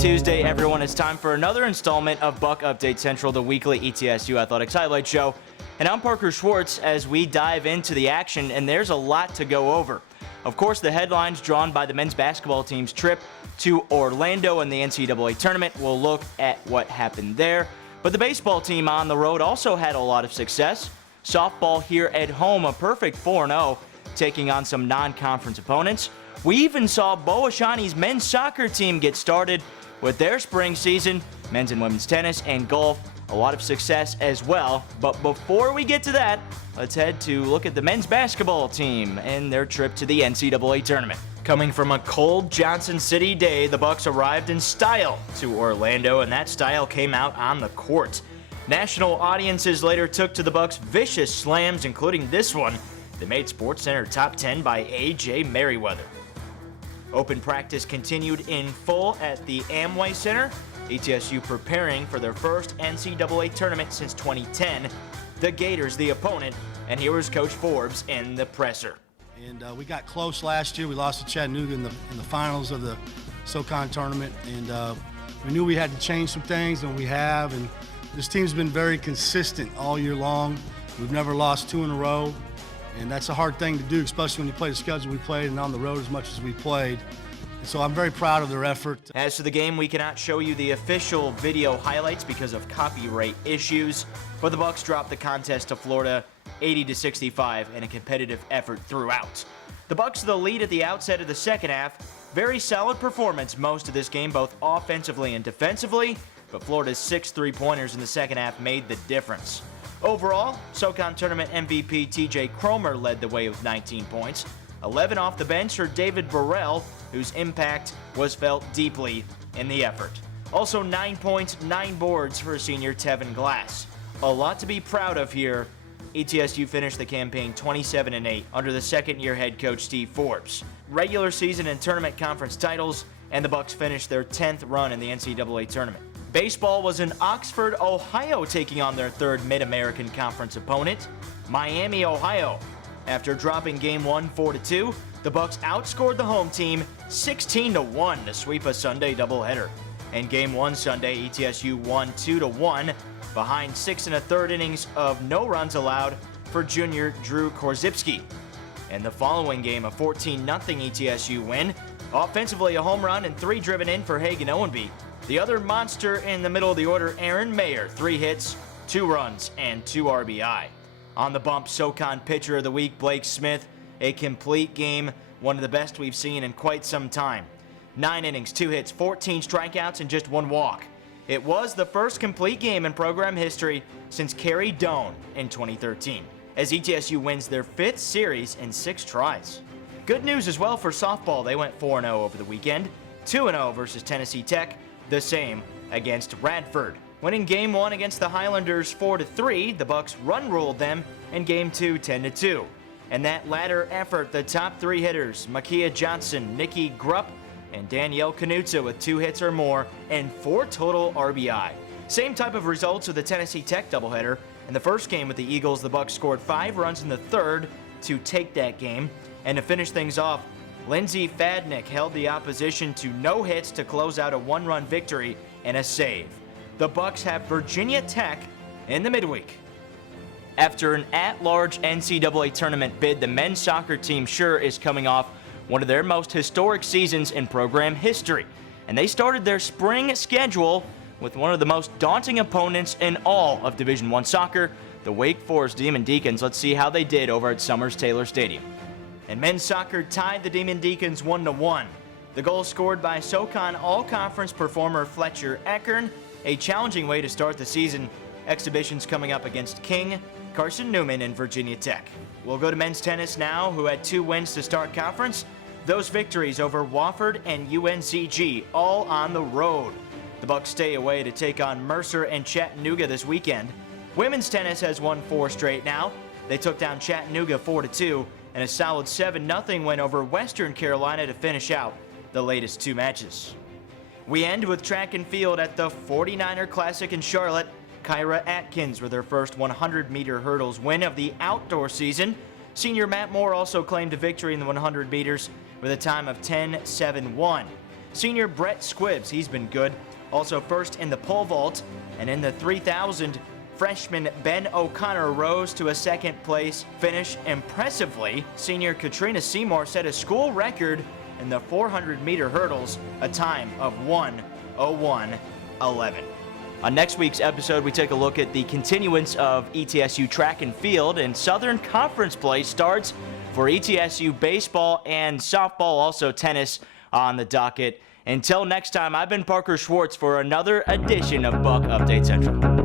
Tuesday, everyone. It's time for another installment of Buck Update Central, the weekly ETSU Athletics Highlight Show. And I'm Parker Schwartz as we dive into the action, and there's a lot to go over. Of course, the headlines drawn by the men's basketball team's trip to Orlando in the NCAA Tournament. We'll look at what happened there. But the baseball team on the road also had a lot of success. Softball here at home, a perfect 4-0, taking on some non-conference opponents. We even saw Boashani's men's soccer team get started with their spring season. Men's and women's tennis and golf, a lot of success as well. But before we get to that, let's head to look at the men's basketball team and their trip to the NCAA Tournament. Coming from a cold Johnson City day, the Bucs arrived in style to Orlando, and that style came out on the court. National audiences later took to the Bucs' vicious slams, including this one that made SportsCenter Top 10 by A.J. Merriweather. Open practice continued in full at the Amway Center. ETSU preparing for their first NCAA tournament since 2010. The Gators, the opponent, and here was Coach Forbes in the presser. And we got close last year. We lost to Chattanooga in the finals of the SoCon tournament, and we knew we had to change some things, and we have. And this team's been very consistent all year long. We've never lost 2 in a row. And that's a hard thing to do, especially when you play the schedule we played and on the road as much as we played. And so I'm very proud of their effort. As to the game, we cannot show you the official video highlights because of copyright issues, but the Bucs dropped the contest to Florida 80-65 in a competitive effort throughout. The Bucs the lead at the outset of the second half. Very solid performance most of this game, both offensively and defensively, but Florida's 6 3-pointers in the second half made the difference. Overall, SoCon Tournament MVP TJ Cromer led the way with 19 points. 11 off the bench for David Burrell, whose impact was felt deeply in the effort. Also 9 points, 9 boards for senior Tevin Glass. A lot to be proud of here. ETSU finished the campaign 27-8 under the second-year head coach Steve Forbes. Regular season and tournament conference titles, and the Bucs finished their 10th run in the NCAA Tournament. Baseball was in Oxford, Ohio, taking on their third Mid-American Conference opponent, Miami, Ohio. After dropping Game 1 4-2, the Bucs outscored the home team 16-1 to sweep a Sunday doubleheader. In Game 1 Sunday, ETSU won 2-1 behind 6 1/3 innings of no runs allowed for junior Drew Korzybski. In the following game, a 14-0 ETSU win. Offensively, a home run and 3 driven in for Hagan Owenby. The other monster in the middle of the order, Aaron Mayer, 3 hits, 2 runs, and 2 RBI. On the bump, SoCon Pitcher of the Week, Blake Smith, a complete game, one of the best we've seen in quite some time. 9 innings, 2 hits, 14 strikeouts, and just 1 walk. It was the first complete game in program history since Kerry Doan in 2013, as ETSU wins their 5th series in 6 tries. Good news as well for softball. They went 4-0 over the weekend, 2-0 versus Tennessee Tech, the same against Radford. Winning Game 1 against the Highlanders 4-3, the Bucs run-ruled them in Game 2 10-2. In that latter effort, the top 3 hitters, Makia Johnson, Nikki Grupp, and Danielle Knutza with 2 hits or more and 4 total RBI. Same type of results with the Tennessee Tech doubleheader. In the first game with the Eagles, the Bucs scored 5 runs in the third to take that game. And to finish things off, Lindsey Fadnick held the opposition to no hits to close out a 1-run victory and a save. The Bucs have Virginia Tech in the midweek. After an at-large NCAA tournament bid, the men's soccer team sure is coming off one of their most historic seasons in program history. And they started their spring schedule with one of the most daunting opponents in all of Division I soccer, the Wake Forest Demon Deacons. Let's see how they did over at Summers-Taylor Stadium. And men's soccer tied the Demon Deacons 1-1. The goal scored by SoCon All-Conference performer Fletcher Eckern. A challenging way to start the season. Exhibitions coming up against King, Carson Newman, and Virginia Tech. We'll go to men's tennis now, who had 2 wins to start conference. Those victories over Wofford and UNCG, all on the road. The Bucs stay away to take on Mercer and Chattanooga this weekend. Women's tennis has won 4 straight now. They took down Chattanooga 4-2. And a solid 7-0 win over Western Carolina to finish out the latest 2 matches. We end with track and field at the 49er Classic in Charlotte. Kyra Atkins with her first 100-meter hurdles win of the outdoor season. Senior Matt Moore also claimed a victory in the 100 meters with a time of 10.71. Senior Brett Squibbs, he's been good. Also first in the pole vault, and in the 3,000, freshman Ben O'Connor rose to a second place finish impressively. Senior Katrina Seymour set a school record in the 400-meter hurdles, a time of 1:01:11. On next week's episode, we take a look at the continuance of ETSU track and field, and Southern Conference play starts for ETSU baseball and softball, also tennis on the docket. Until next time, I've been Parker Schwartz for another edition of Buck Update Central.